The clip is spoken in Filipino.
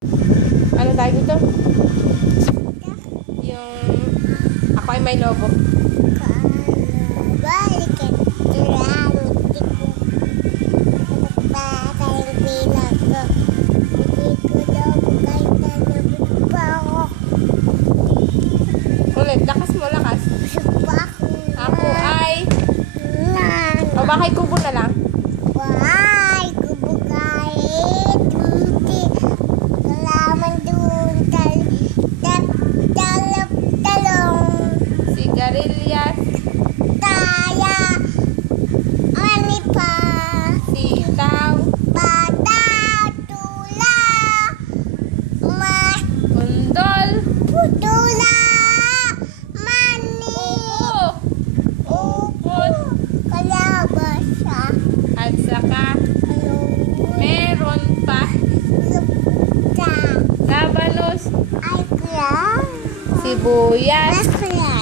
Ano tayo dito? Yung ako ay may lobo. Balikin. Turamit ko. Patay bilang ko. Hindi ko daw kahit nalabog pa ako. Ulit, lakas mo, lakas. Supa ako. Ako ay... O bakit kubo na lang? Why? Kubukait. Hindi. Kalaman doon. Talong. Sigarilyas, Taya. Ani pa. sitaw, Bata. Tula. undol, Putula. Mani. upot, Kalabasa. at saka meron pa Lupta. labanos, Ay, kaya. sibuyas, Kaya.